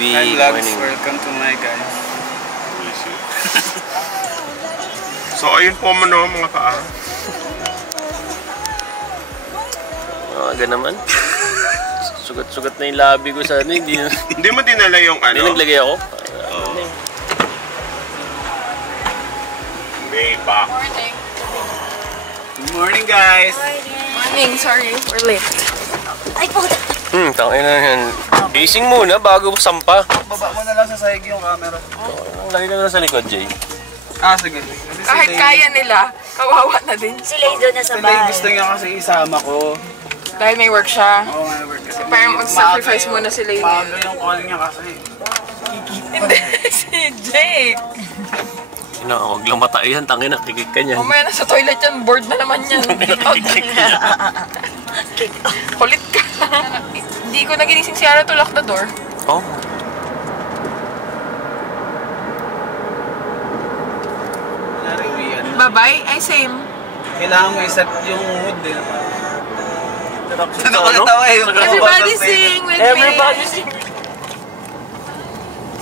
TV. Hi vlogs, welcome to my guys. So ayun po mga paa. Aga naman. Sugat-sugat na yung labi ko sa ano. Hindi mo dinala yung ano? Hindi naglagay ako. May back. Morning. Good morning guys. Morning, sorry, we're late. Ay po. Tangin na yan. Gising muna bago sampa. Baba mo na lang sa sahig yung camera. Lagi ka na sa likod, Jay. Sige. Kahit kaya nila, kawawa na din. Si Lay doon na sa Lay bahay. gusto niya kasi isama ko. Dahil may work siya. Oo, may work kasi. Parang mag-sacrifice muna si Lay. Maaga yung call niya kasi. Hindi, si Jake. Huwag lang mataihan, tangin na, kikik ka niyan. Mamaya nasa toilet yan, bored na naman yan. Kulit ka. Hindi ko naginising si Ara to lock the door. Oh? Bye-bye? Ay, same. Kailangan mo iset yung mood din. Everybody sing with me. Everybody sing.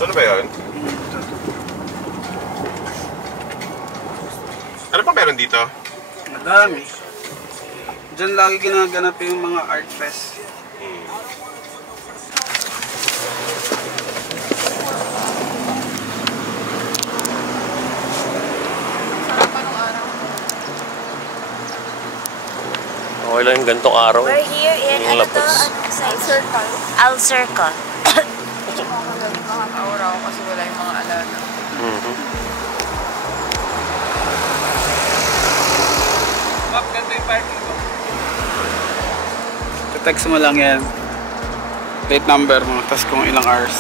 Ano ba yun? Ano pa meron dito? Madami. Diyan lagi ginaganap yung mga art fest. Okay lang yung gantong araw. We're here in, Yung ano to? lapos. Circle. Al Circle. Nakaka-aura ako kasi wala yung mga alala. Map, ganito yung parking ko. Text mo lang yan. Plate number mo, tapos kung ilang hours.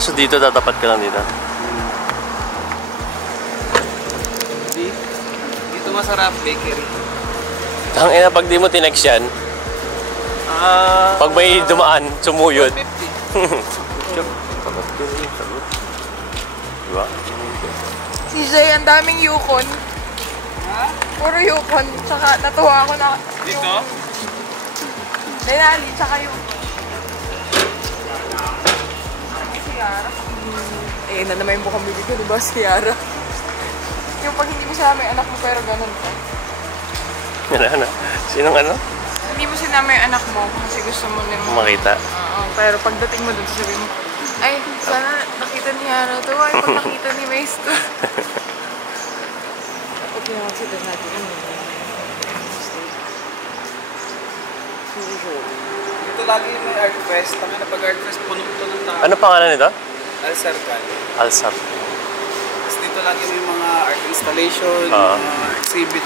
So dito tatapat ka lang dito. Dito masarap, bakery. Ang ina, pag di mo tinext yan, pag may dumaan, sumuyod. 50. Diba? Si Jay, ang daming Yukon. Ha? Puro Yukon. Tsaka natuwa ako na Dito? Denali, tsaka Yukon. Si Yara. Na naman yung bukang bibig ko, diba si Yara? Yung pag hindi mo sinama yung anak mo, pero ganun ka. Ano? Sinong ano? Hindi mo sinama yung anak mo kasi gusto mo nang Makita. Oo, pero pagdating mo dun, sasabihin mo, ay, sana nakita ni Yara to. Ay, pag nakita ni Mace to. Okay, magsita natin. Dito lagi may art fest. Tama na pag art fest, puno to ng tao. Ano pangalan nito? Al Circle. Alsap. Tapos dito lagi may mga art installation, mga exhibit.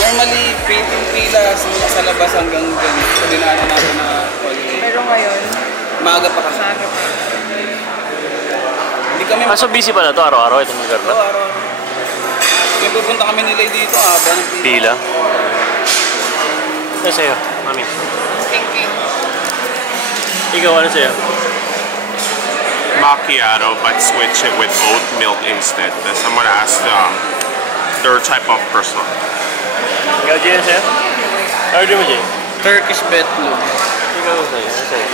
Normally, pila sa labas hanggang dyan. So, dinaanan natin na holiday. Pero ngayon, Maaga pa kasi. maaga pa. Hindi kami So busy pala to araw-araw itong lugar na? araw. May pupunta kami nila dito, haba ng Pila. Ano sa'yo, mami? Thinking. Ikaw, ano sa'yo? Macchiato, but switch it with oat milk instead. That's I'm gonna ask their type of person. Ikaw, Jay, ano sa'yo? Ano mo, Jay? Turkish bet blue. Ikaw, ano sa'yo?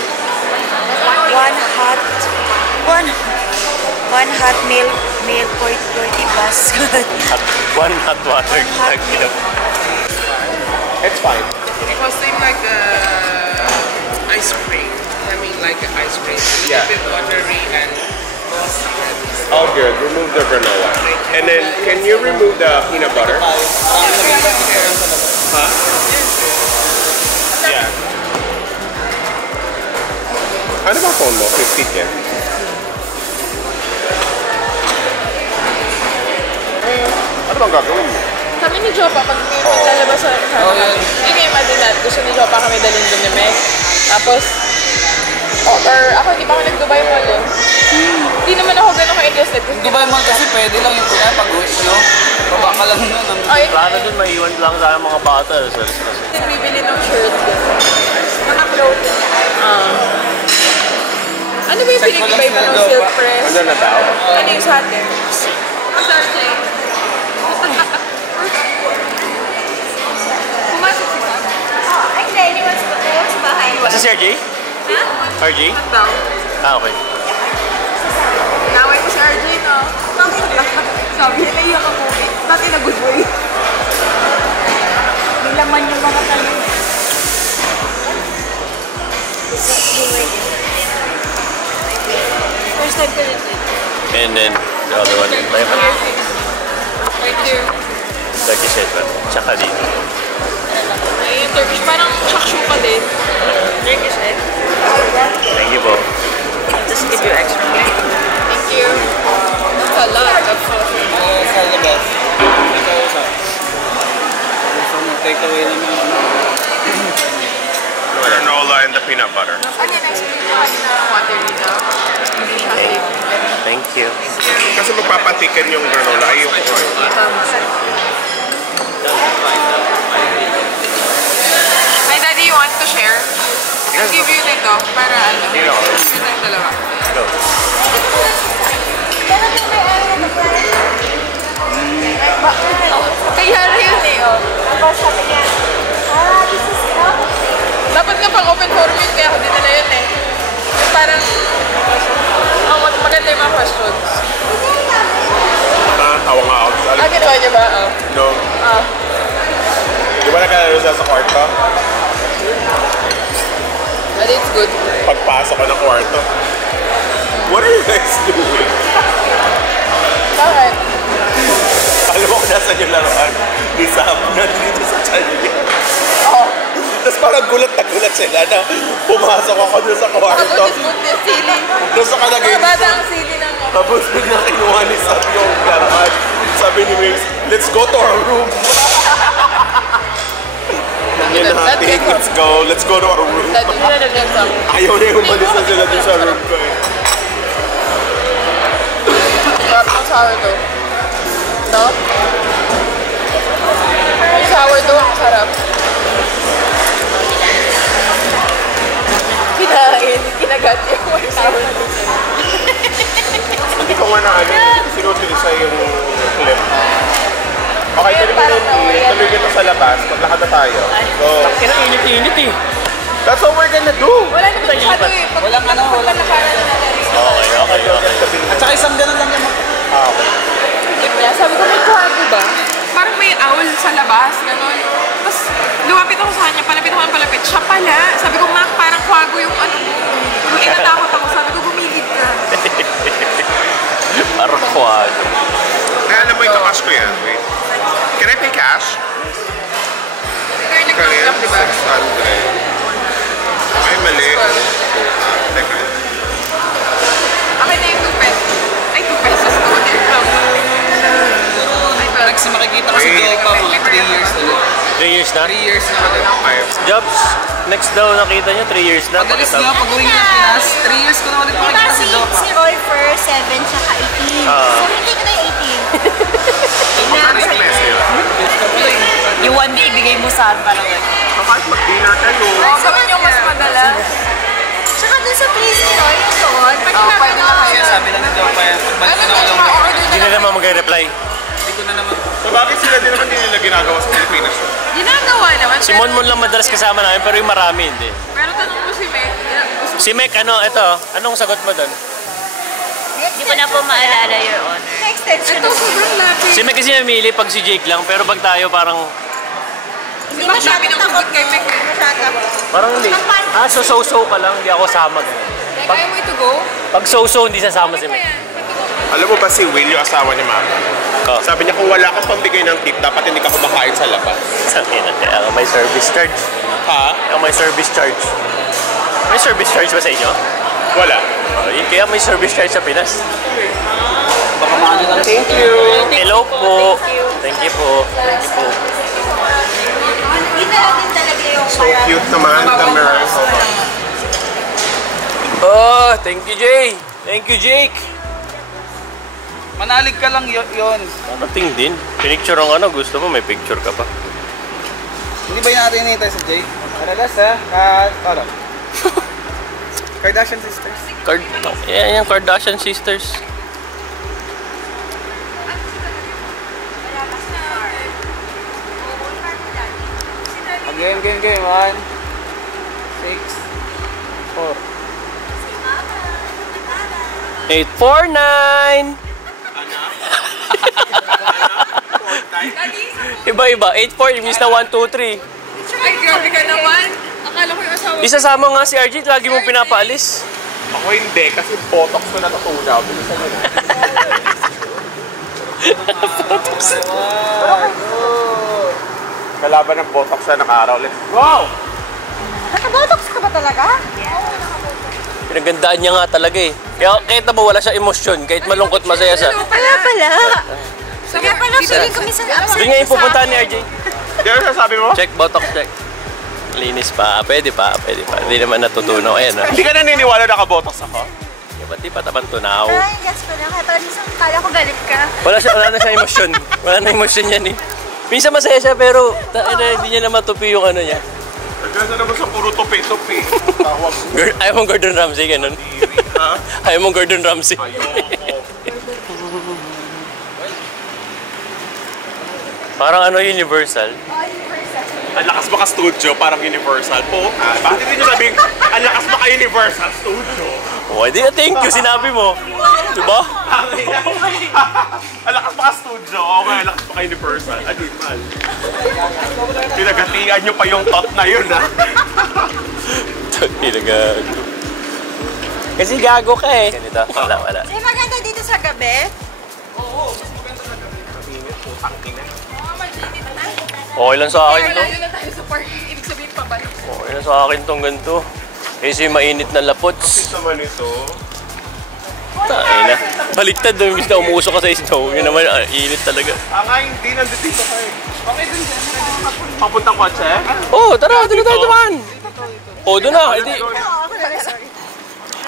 One hot meal for 30 plus. One hot water. It's fine. It was same like ice cream. I mean, like ice cream. A little bit watery and glossy. All good. Remove the granola. And then, can you remove the peanut butter? Huh? Yeah. Ano ba phone mo? 50 yan. Ano bang gagawin mo? Kami ni Jopa, pag may lalabas sa kasama kami. Hindi kayo madinat. Gusto ni Jopa kami dalhin doon ni Meg. Tapos, or ako hindi pa ako nag-Dubai Mall eh. Hindi naman ako ganun ka-interested. Dubai Mall kasi pwede lang yung kuya pag-uwi nyo. Baba ka lang nun. Ay, Plano dun, maiwan lang sa mga bata. bibili ng shirt. Mga clothing. Ano ba yung pinag-iba ng silk press? Ano na tao? Ano yung sa atin? Ang sa atin. Pumasok si Sam. Ay, hindi. Iniwan sa bahay. Asa si RJ? Ha? RJ? Daw. Okay. Naway ko si RJ, no? Sabi nila yung ako. Dati na good boy. Nilaman yung mga talong. First time ko rin. And then, the other one. Right there. Turkish head one. Tsaka dito. Ay, yung Turkish, parang shakshuka din. Turkish egg. Thank you po. Just give you extra cake. Thank you. That's a lot of sausage. Sa labas. Ito sa. Gusto mo take away naman. Granola and the peanut butter. Ano yung next week? Water dito. Hindi siya safe. Thank you. Kasi magpapatikan yung granola. Ayoko ko. Hi, Daddy, you want to share? I'll give you nito para ano. Sige ako. Share tayong dalawa. Go. Kaya na yun eh, oh. Dapat nga pang open forum yun, kaya ako dinala yun eh. Yung parang, maganda yung mga questions. Tawa nga ako. Ginawa niyo ba? Oh. No. Di ba nagkalaro sa kwarto? But it's good. Pagpasok ko ng kwarto. What are you guys doing? Bakit? Alam mo kung nasan yung laruan? Di Sam, nandito sa Changi. Oo. Tapos parang gulat na gulat sila na pumasok ako doon sa kwarto. Pagod-good sili. Doon sa kalagay. Mga bata ang sili ng Tapos bigla kinuha ni Sam yung laruan. Sabi ni Mills, let's go to our room. Hindi natin, let's go to our room. Daddy, nilalagyan sa Ayaw na yung umalis na sila doon sa room ko eh. sarap ng sourdough. No? Yung sourdough ang sarap. Kinagat yung may sourdough. Hindi ko nga na sinutilisa yung clip. Okay, tuloy kita sa labas. Maglakad na tayo. So, Kinakainit-init eh. that's what we're gonna do. Wala naman masyado eh. Walang ano, walang Nakaran na natin. Okay. At saka isang ganun lang yung Kaya sabi ko, may kwarto ba? Parang may owl sa labas, gano'n. Tapos, lumapit ako sa kanya, palapit ako ng palapit. Siya pala. Sabi ko, Mac, parang kwago yung ano mo. Kung inatakot ako, sabi ko, gumigid ka. Parang kwag. Alam mo yung kakas ko yan. Wait. Can I pay cash? Ikaw yung nag-count lang, di ba? 600. Ay, mali. Teka. Akin na yung 2 pesos. Ay, 2 pesos. 2 dirham. Ay, parang Kasi makikita ko si Jopa mga 3 years na. 3 years na? 3 years na ulit. Jobs, next daw nakita niyo, 3 years na. Pagalis nga, pag-uwi niya ng Pinas, 3 years ko na ulit makikita si Jopa. Si Roy for 7 tsaka 18. So, hindi ko na yung 18. Yung 1 day ibigay mo saan parang So, kahit mag-dinner kayo. sabi niyo mas madala. Tsaka dun sa place ni Roy, yung doon. Pwede na kayo. Kaya sabi lang ni Jopa yan, pagbalik Ano na na, ulang ma-order Hindi na naman mag-reply. hindi ko na naman. So, bakit sila din naman hindi nila ginagawa sa Pilipinas? Ginagawa naman. Si Mon lang madalas kasama namin, pero yung marami hindi. Pero tanong mo si Meg. Si Mek, anong sagot mo doon? Hindi ko na po maalala, Your Honor. Extension. Ito, sobrang lapit. Si Mek kasi namili pag si Jake lang, pero pag tayo parang, Hindi Diba masyado sabi ng takot hugot kay Meg? Masyado. parang hindi. So ka lang, hindi ako sama. Kaya mo ito go? Pag so, hindi sasama si Mek. Alam mo ba si Will, yung asawa ni Mama? Oh. Sabi niya, kung wala kang pambigay ng tip, dapat hindi ka kumakain sa labas. Sabi na, kaya ako may service charge. Ha? Kaya may service charge. May service charge ba sa inyo? Wala. Kaya may service charge sa Pinas. Baka maano lang. Thank you. Hello po. Thank you po. Thank you po. Hindi na lang din talaga yung So cute naman, the mirror. Thank you, Jay. Thank you, Jake. Manalig ka lang yun. Nakating din. Pinicture ang ano. Gusto mo, may picture ka pa. Hindi ba natin hinihintay sa Jay? Madalas ha? Ano? Kardashian sisters. Yan yung Kardashian sisters. Game. 1, 6, 4. 849! Iba-iba. 84, imbis na 123. Ay, grabe ka naman. Akala ko yung asawa. Isasama nga si RJ, lagi mong pinapaalis. Ako hindi, kasi botox ko natutunaw. Bilisan mo na. Kalaban ng botox na naka-araw. Let's go! Nakabotox ka ba talaga? Pinagandaan niya nga talaga eh. Kaya kahit na wala siya emosyon, kahit malungkot, masaya siya. Pala. Kaya pala, feeling ko minsan absent. Doon nga yung pupuntahan ni RJ. Di ano sabi mo? Check, botox check. Linis pa. Pwede pa. Hindi naman natutunaw. Ayan ah. Hindi ka naniniwala naka-botox ako? Ba't di pa taban tunaw? Ay, yes pala. Kaya pala minsan kala ko galit ka. Wala na siyang emosyon. Wala na emosyon yan eh. Minsan masaya siya pero hindi niya na matupi yung ano niya. Nagkasa naman sa puro tupi-tupi. Tawag mo. Ayaw mong Gordon Ramsay, ganun. Ha? Ayaw mong Gordon Ramsay. Ayoko. Parang ano, Universal. Ang lakas ba ka-studio? Parang Universal po. Bakit hindi nyo sabihin, ang lakas ba ka-Universal Studio? Oh, hindi na thank you, sinabi mo. Diba? Ang lakas ba ka-studio? Oo nga, ang lakas ba ka-Universal? Animal. Pinagatian nyo pa yung thought na yun, ha? Pinagago. Kasi gago ka eh. Ganito, wala. Ay, maganda dito sa gabi. Okay lang sa akin to. Malayo na tayo sa parking. Ibig sabihin pabalik. Okay lang sa akin tong ganito. Kasi mainit na lapots. Naman ito. Ay na. Baliktad doon. Imbis na umuusok ka sa snow. Yun naman, init talaga. Nga, hindi. Nandito dito ka eh. Okay dun dyan. Papuntang kotse? Oh, tara, doon na tayo naman. Oh, doon na. Hindi.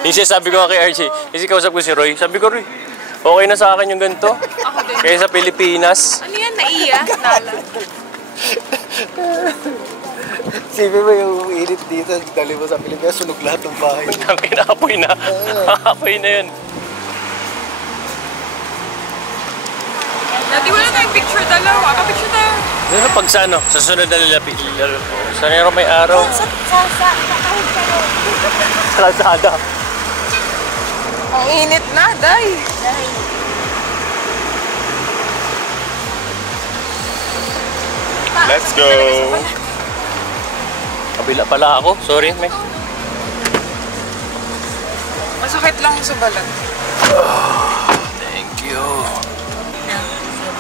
Yung sabi ko nga kay RJ, kasi kausap ko si Roy. Sabi ko, Roy, okay na sa akin yung ganito. Kaya sa Pilipinas. Ano yan? Naiya? Nala. Sabi mo yung init dito, dali mo sa Pilipinas, sunog lahat ng bahay. Ang kinaapoy na. Apoy na yun. Dati wala tayong picture dalawa. Kapicture tayo. Ano pag sa ano? Sa sunod na lilapit. Sa nero may araw. Kahit kayo. Sa kalsada. Ang init na, day. Let's go! Kabila pala ako. Sorry, Meg. Masakit lang sa balat. Thank you.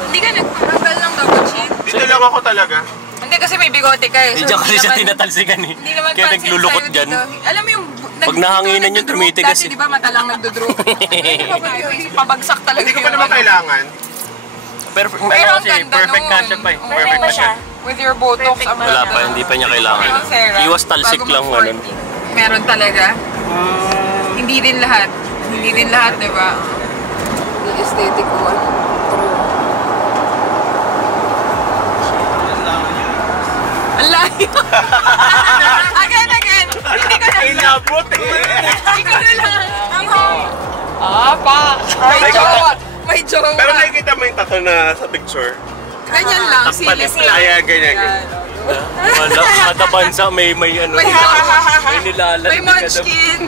Hindi ka nagparagal ng double chin? Dito lang ako talaga. Hindi kasi may bigote ka eh. Hindi kasi siya tinatalsikan eh. Hindi naman Kaya pansin naglulukot sa'yo dyan. dito. Alam mo yung... Pag nahanginan yung tumitigas Dati eh. di ba mata lang nagdodrop? Pabagsak talaga Hindi ko pa naman kailangan. Perfect, Pero ano ang kasi, ganda perfect nun. na siya pa eh. Oo. Perfect na siya. With your botox. ang Wala ganda. pa, hindi pa niya kailangan. Yung serum, Iwas talsik bago lang, mag-40. ganun. Meron talaga. Hindi din lahat. Hindi din lahat, di ba? The aesthetic one. Ang layo. Again. Hindi ko na. Inabot eh! Hindi ko na lang. Pa. May jowa. May jowa. Pero nakikita mo yung tattoo na sa picture? Ganyan lang. Silis lang. Ayan, ganyan. Kada bansa may ano. May May nilalag. May munchkin.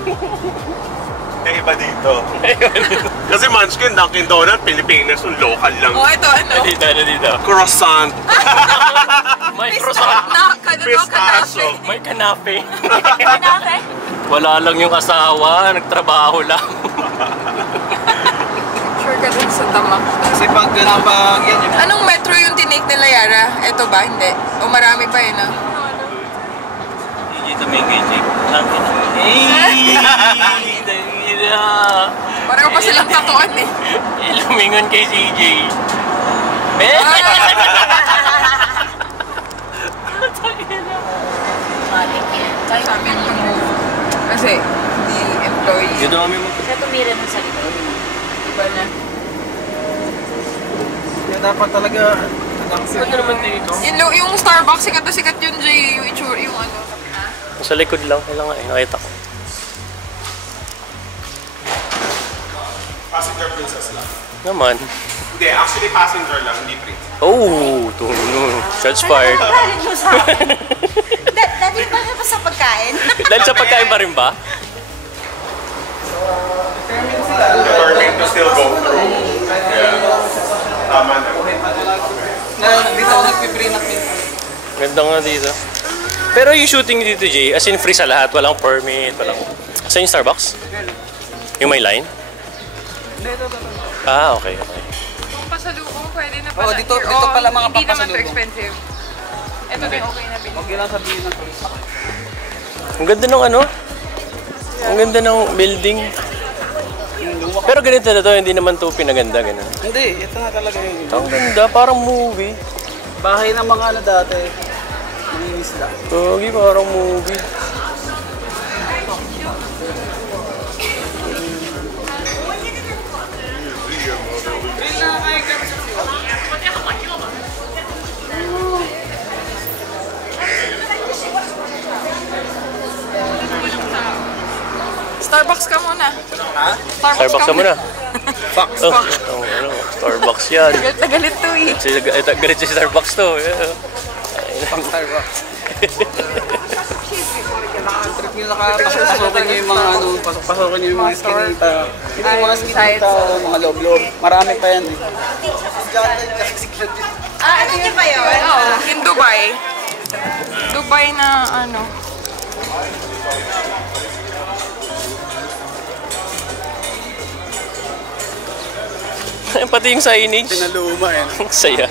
Eh, iba dito. Kasi Munchkin, Dunkin' Donut, Pilipinas, yung local lang. Oh, ito ano? Dito. Croissant. May croissant. Pistacho. May kanape. Wala lang yung asawa, nagtrabaho lang. Sure ka dun sa tamak. Kasi pag yan yung... Anong metro yung tinake nila, Yara? Ito ba? Hindi. O marami pa yun, ah? Dito may gate. Hey! Pareho pa silang tatuan, eh. Lumingon kay CJ. Matik yan. Sabi ko, kasi, hindi employee. Dito kami mag... Siya tumira nun sa likod. Diba na? Kaya dapat talaga... Ano naman dito? Yung Starbucks, sikat na sikat yun, Jay. Yung itsura, yung ano. Sa likod lang. Kailan nga eh. Nakita ko. Passenger princess lang. Naman. Hindi, actually passenger lang, hindi princess. Oh! Tuno. Shots fired. Galit mo sa akin. Dati ba ka pa sa pagkain? Dahil sa pagkain pa rin ba? Determined to still go through. Yeah. Tama na. Dito ako nagpiprenup minsan. Ganda nga dito. Pero yung shooting dito, Jay, as in free sa lahat. Walang permit, walang... Saan yung Starbucks? Yung may line? Ito. Ah, okay. Kung pasalubong, pwede na pala. Oo, dito pala mga Hindi naman to papasalubong. expensive. Ito na yung okay na bilhin. Huwag yun lang sabihin ng turista. Ang ganda ng ano? Ang ganda ng building. Pero ganito na to, hindi naman to pinaganda, ganun. Hindi, ito na talaga yun. Ang ganda, parang movie. Bahay ng mga ano dati. Mga isla. Pogi, parang movie. Starbucks ka muna. Ha? Starbucks ka muna. Fox. Oh, ano, Starbucks yan. Galit na galit to eh. Galit si Starbucks to. Yeah. Fox Starbucks. Trip nyo nakapasok-pasokin nyo yung mga ano, pasok-pasokin nyo yung mga skinita. Hindi yung mga skinita, mga loob-loob. Marami pa yan eh. Ano niyo ba yun? Oo, in Dubai. Dubai na ano. Pati yung signage. Pinaluma yan. Ang saya.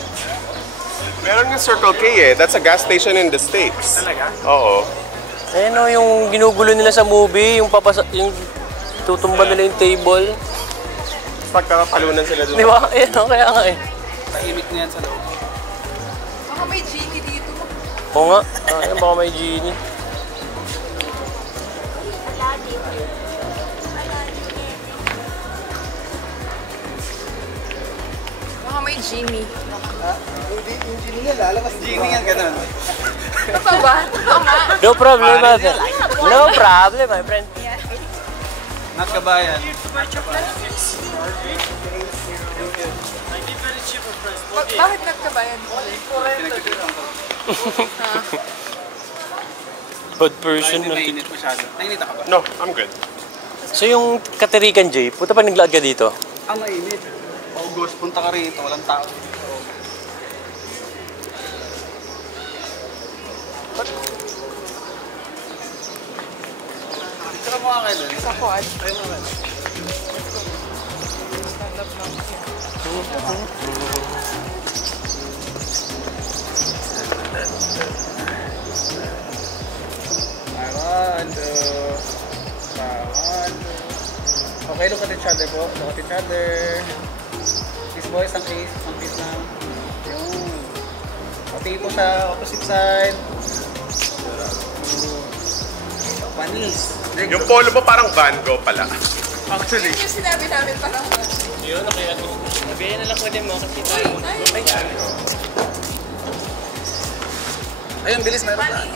Meron yung Circle K eh. That's a gas station in the States. Talaga? Oo. Ayun o, yung ginugulo nila sa movie, yung tutumba nila yung table. Pagkakapalunan sila doon. Di ba? Ayun o, kaya nga eh. Tahimik na yan sa loob. Baka may genie dito. Oo nga. Ayun, baka may genie. Baka may genie. Yung genie yan, lalabas. Genie yan, ganun. Totoo ba? Tama. No problem, brother. No problem, my friend. Nagkabayan. Bakit nagkabayan? Bad person. Hindi mainit masyado. Nainita ka ba? No, I'm good. So yung Katirikan, Jay, puta pa naglaad ka dito? Ang mainit. August, punta ka rito. Walang tao. Picture mo nga kayo dun. Sa quad. Tayo mo nga. Okay, look at each other po. Look at each other. Kiss boys, ang kiss. Ang kiss lang. Yun. Okay po sa opposite side. Panis. Yung polo mo parang Van Gogh pala. Actually. Yung sinabi namin parang Yun, okay. Sabihin na lang pwede mo kasi tayo. Ayun, bilis meron na.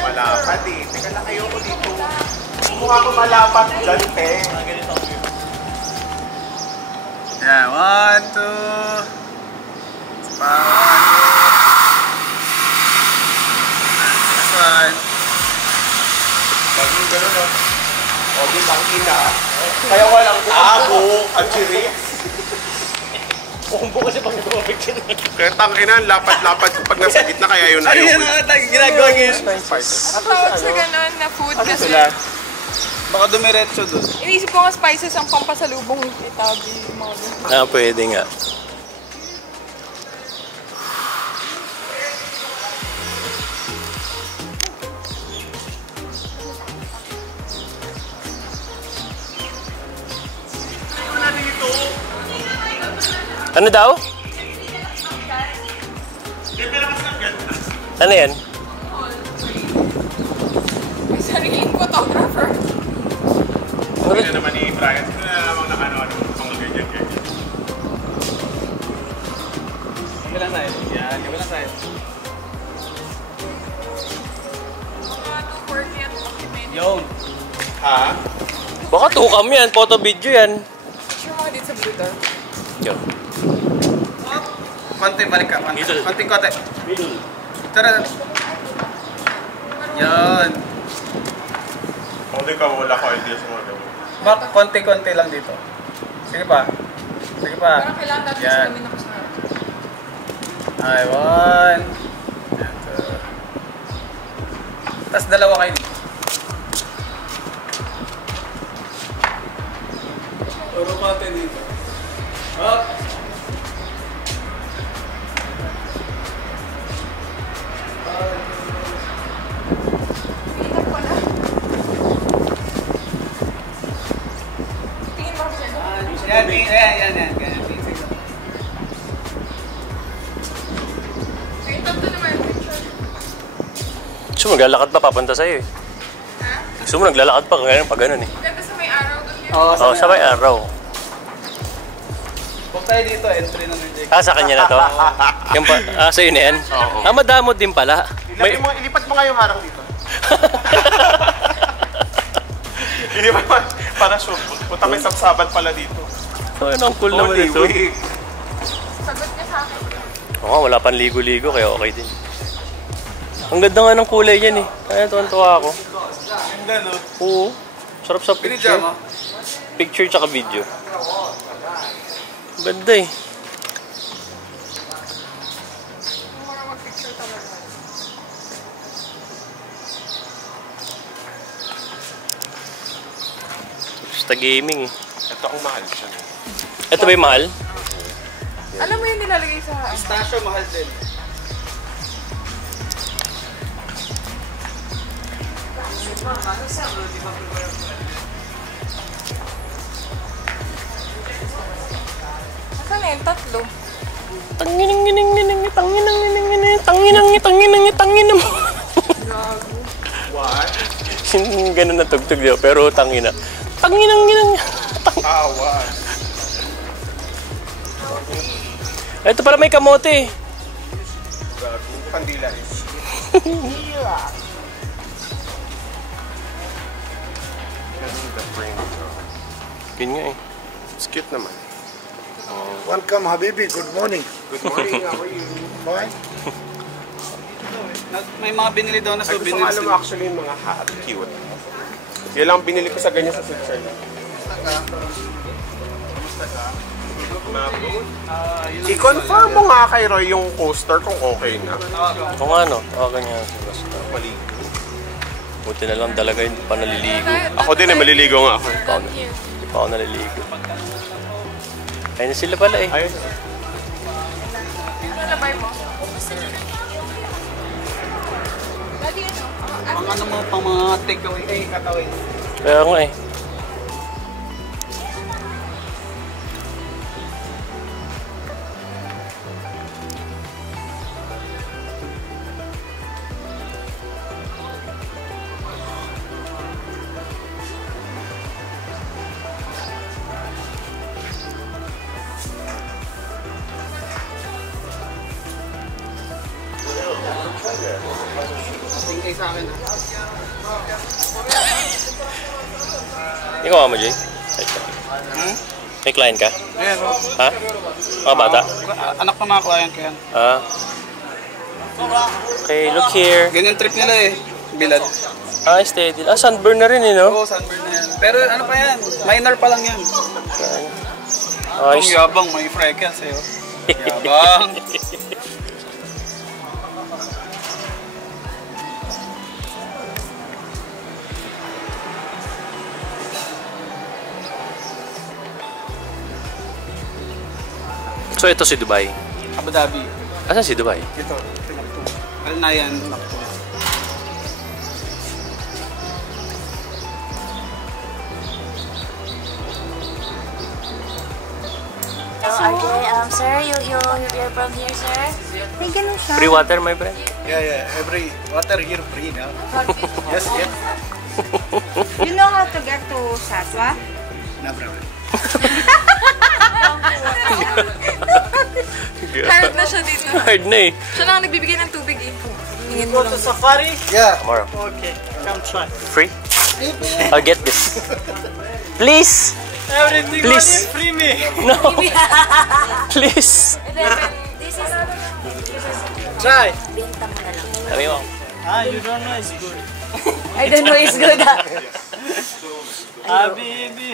Malapat eh. Teka lang, ayoko dito. Mukha ko malapat dyan, te. Yeah, 1, 2. Pa, 1, 2. Next one. Pag yung gano'n, no? O, di bang ina. Kaya walang ako, kachiris. Kumbo kasi pag nag-picture. Kaya tangina, lapat-lapat ko pag nasa gitna, kaya yun Ayun ayoko. na, ginagawa niya yung tawag sa ganun na food kasi Baka dumiretso doon. inisip ko nga spices ang pampasalubong itabi yung mga ganun. Ah, pwede nga. Ano daw? Bibira Ano yan? May sariling photographer. Hindi na naman ni Brian. Hindi na namang nakano-ano. Mga ganyan. Kabilang side. Yan, kabilang side. Mga 240 at document. Yun. Ha? Baka tukam yan, photo video yan. Sure mga dito sa blue door. Yo. Konti, balik ka. Konti. Middle. Konti. Tara. Yan. Kung di ka wala ka idea sa mga gawin. Bak, konti-konti lang dito. Sige pa. Sige pa. Parang kailangan dati Yan. sa amin ako sa harap. Ay, one. Yan, two. Tapos dalawa kayo dito. Puro konti dito. Up. Tingin ko na. Tingin mo ako siya. Yan, yan. Ganyan. Ay, tatlo naman yung picture. Gusto mo, naglalakad pa papunta sa'yo eh. Ha? Gusto mo, naglalakad pa pag ganun eh. Ganda sa may araw doon yun. Oo, Oh, sabay araw. Huwag tayo dito, entry ng reject. Ah, sa kanya na to? Yung sa'yo na yan? Oo. Ah, madamot din pala. Ilipat mo nga yung harang dito. Ilipat mo. Para sure. Punta may sapsaban pala dito. Oh, yun ang cool naman Holy ito. week. Sagot niya sa akin. Oo, wala pang ligo-ligo, kaya okay din. Ang ganda nga ng kulay yan eh. Kaya tuwan-tuwa ako. Ganda, no? Oo. Sarap sa picture. Pinidya mo? Picture tsaka video. Ganda eh. Mura mag-picture talaga. Basta gaming eh. Ito ang mahal siya. Ito ba yung mahal? Alam mo yung nilalagay sa... Stasyo, mahal din. Saan na yung tatlo? Tanginang mo. What? Ganun na tugtog niya, pero tangina. Tanginang. Awa. Ito pala may kamote. Gago. Pandila is. The brain. Yun nga eh. It's cute naman. Welcome, Habibi. Good morning. Good morning. How are you? Fine. May mga binili daw na Ay, gusto souvenir ko alam mo actually yung mga hat. Cute. Yan lang binili ko sa ganyan sa Switzerland. I-confirm mo nga kay Roy yung coaster kung okay na. Kung ano, ganyan. Basta. Maligo. Buti na lang talaga hindi pa naliligo. Ako din eh, maliligo nga ako. Hindi pa ako naliligo. Ayun na sila pala eh. Ayun. Ano labay mo? Daddy, ano? Pang ano mo, pang mga takeaway. Eh, kataway. Kaya nga eh. Tingkay sa akin. Ikaw mo, Jay? May client ka? Ayan, oh. Ha? Mga bata? Anak ng mga client ko yan. Ah. Okay, look here. Ganyan trip nila eh. Bilad. Ah, steady. Ah, sunburn na rin eh, no? Oo, sunburn na yan. Pero ano pa yan? Minor pa lang yan. Ang Ayos. yabang, may freckles eh. Oh. Yabang. So, ito si Dubai. Abu Dhabi. Asan si Dubai? Ito, Timbuktu. Al Nayan, Timbuktu. RJ, sir, you're from here, sir? May ganun siya. Free water, my friend. Yeah. Every water here free now. Yes. You know how to get to Satwa? No problem. Hard na siya dito. Hard na eh. Siya na ang nagbibigay ng tubig eh. Hingin Go mo to lang. safari? Yeah. Tomorrow. Okay, come try. Free? I'll get this. Please! Everything Please. only free me. No! Please! This is... Try. Benta mo na lang. Sabi mo. You don't know it's good. I don't know it's good.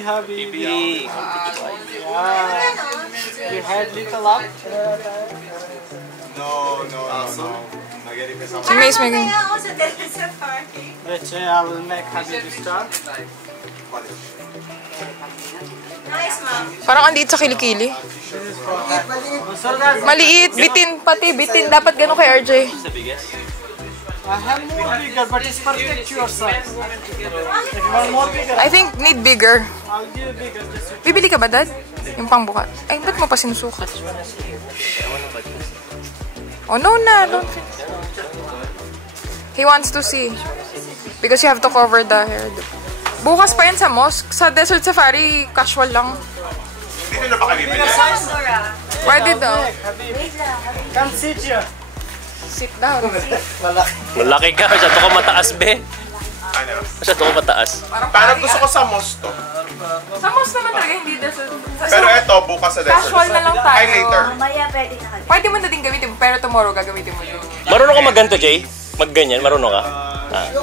Habibi. You had little up? No. Si Mace may ganyan. Let's say I will make Habibi star. Parang andiit sa kilikili. Maliit, bitin, pati bitin. Dapat ganun kay RJ. I have more bigger, but it's perfect your size. If you want more bigger, I think need bigger. I'll give you bigger. Bibili ka ba, Dad? Yung pangbukat. Ay, ba't mo pa sinusukat? Oh, no na. Don't. He wants to see. Because you have to cover the hair. Bukas pa yan sa mosque. Sa Desert Safari, casual lang. Dito na ba kami bibili? Pwede daw. Come sit here. Sit down. Malaki ka. Masyado ka mataas, be. Ano? Masyado ka mataas. Parang gusto ko sa mosto. Sa mosque naman talaga, hindi Desert. Pero eto, bukas sa desert. Casual na lang tayo. Ay, later. Mamaya pwede na kayo. Pwede mo na din gamitin mo, pero tomorrow gagamitin mo yun. Marunong ka magganto, Jay? Magganyan? Marunong ka? Ano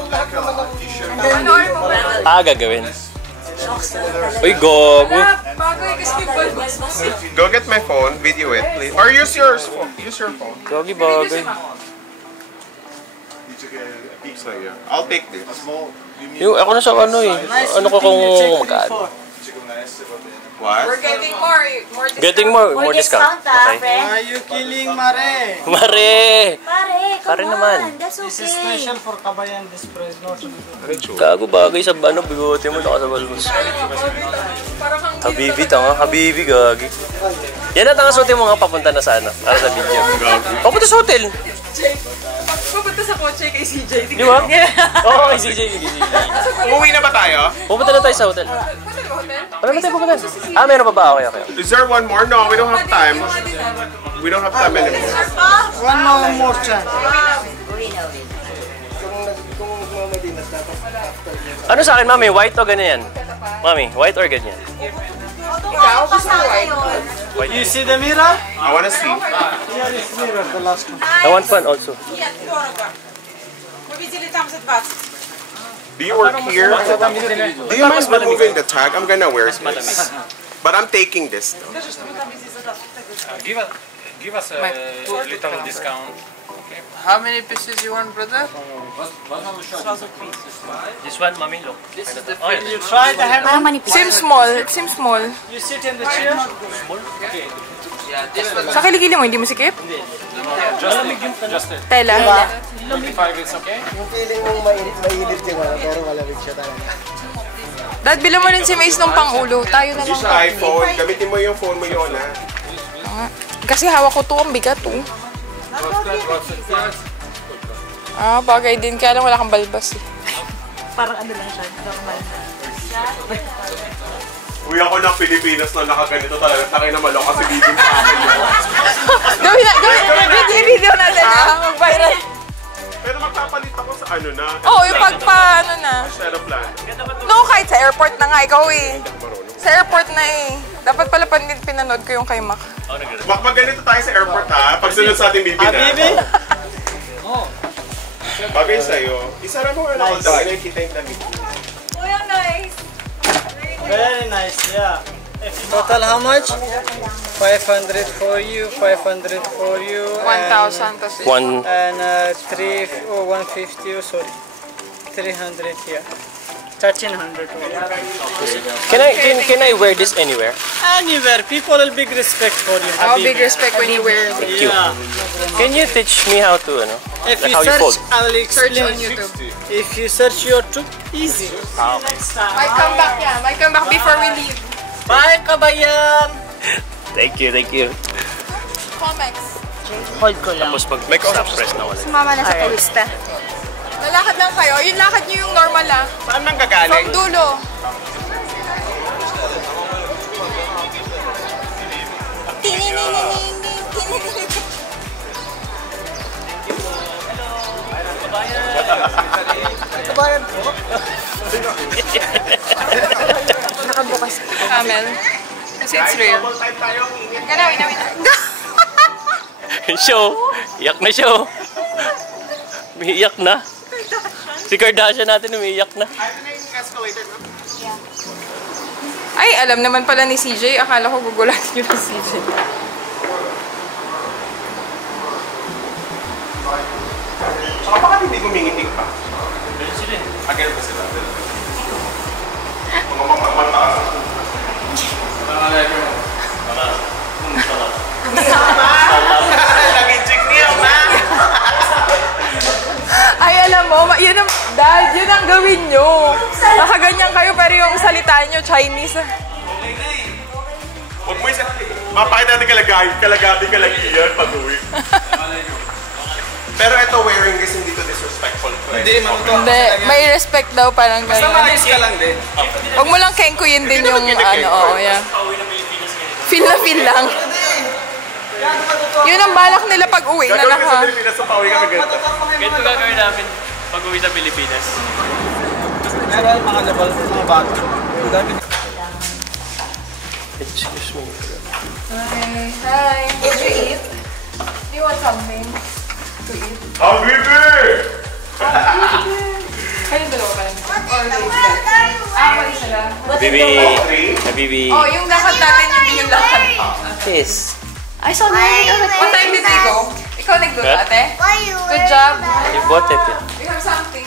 oras mo ba? Gagawin. Uy, gogo. Bagay kasi yung balbas mo. Go get my phone, video it, please. Or use yours. Use your phone. Gogi bagay. So yeah, I'll take this. Yung, ako na sa ano eh. Ano ko kung magkano? What? We're getting more discount. Getting more discount. Okay. friend. Are you killing Mare? Mare! Pare, come Pare on. naman. That's This is okay. special for Kabayan this price, not Gago bagay sa ano, bigote mo nakasabal mo. Habibi, tanga. Habibi, gagi. Yan ang tanga suotin mo nga papunta na sa ano, para sa video. Papunta sa hotel. Pupunta sa kotse kay CJ. Di ba? Oo, kay CJ. Umuwi na ba tayo? Pupunta na tayo sa hotel. Wala na tayo pupunta. Meron pa ba? Okay. Is there one more? No, we don't have time. We don't have time anymore. One more time. Ano sa akin, mami? White o ganyan? Mami, white or ganyan? Ikaw, gusto mo white? You see the mirror? I wanna see. Here is mirror, the last one. I want fun also. Do you work here? Do you mind removing the tag? I'm gonna wear this. But I'm taking this though. Give us a little discount. How many pieces you want, brother? This one, mami, look. You try the hand. How many pieces? Seems small. It seems small. You sit in the chair. Sa kilikili mo, hindi mo sikip? Tela. 25 is okay? Yung feeling mong mainit yung ano, pero malamig siya talaga. Dad, bilang mo rin si Mace ng pangulo. Tayo na Use lang. your iPhone. Gamitin mo yung phone mo yun, ha? Kasi hawak ko to, ang bigat to. Bagay din. Kaya lang wala kang balbas eh. Parang ano lang siya, normal na. Uy, ako na Pilipinas na nakaganito talaga. Takay na malok kasi bibig sa akin. Gawin video natin mag-viral. Pero magpapalit ako sa ano na. Oo, yung ano na. Aeroplano. No, kahit sa airport na nga, ikaw eh. Sa airport na eh. Dapat pala pinanood ko yung kay Mac. Magganito tayo sa airport, ha? Pagsunod sa ating bibi na. Habibi? Bagay sa'yo. Isara mo nga lang ako. Dahil nakikita yung damit. Kuya, nice. Very nice, yeah. Total how much? 500 for you, 500 for you. 1,000 kasi. And 150, sorry. 300 here. 1,300. Can I wear this anywhere? Anywhere, people will big respect for you. How Habibi. big respect when you wear it. Thank you. Yeah. Can you teach me how to, ano? If Like you how you fold? search, I will Search explain. on YouTube. If you search YouTube, easy. See you next time. Might come back, yeah. Might come back before we leave. Bye, Kabayan! Thank you, thank you. Comex. Hold ko lang. Tapos mag-stop press na ulit. Sumama na sa turista. Lalakad lang kayo. Yung lakad nyo yung normal lang. Saan nang gagaling? From dulo. Nakabukas. Camel. Kasi it's real. Gana, wait na. Show! Iyak na show! Umiiyak na. Si Kardashian natin umiiyak na. Ay, alam naman pala ni CJ. Akala ko gugulat yun ni CJ. Saka bakit hindi guminginig pa? Agad pa sila. Mga mataas. Nag-inject niya, ma! Ay, alam mo, yun ang, Dad, yun ang gawin nyo. Nakaganyan kayo, pero yung salita nyo, Chinese. Huwag mo isa. Mapakita natin kalagayan pag-uwi. Pero ito, wearing this hindi to disrespectful. Hindi, mamuto. Hindi, may respect daw, parang Basta gano'n. maayos ka lang din. Huwag mo lang kengkuyin din yung ano, oo, yeah. Feel na feel lang. Yun ang balak nila pag uwi na Gagawin ka sa naka... Pilipinas, sa pauwi kami ganito. Ganito gagawin namin pag uwi sa Pilipinas. Meron mga labal, mga bata. Excuse me. Hi. Did you eat? Do you want something to eat? Habibi! Kayo dalawa ka lang. Or mali sila. Habibi! Habibi! Oh, yung lakad natin, hindi yung lakad. Yes. I saw Mary. What time did they go? Ikaw nagluto, ate? Good job. You bought it. We have something.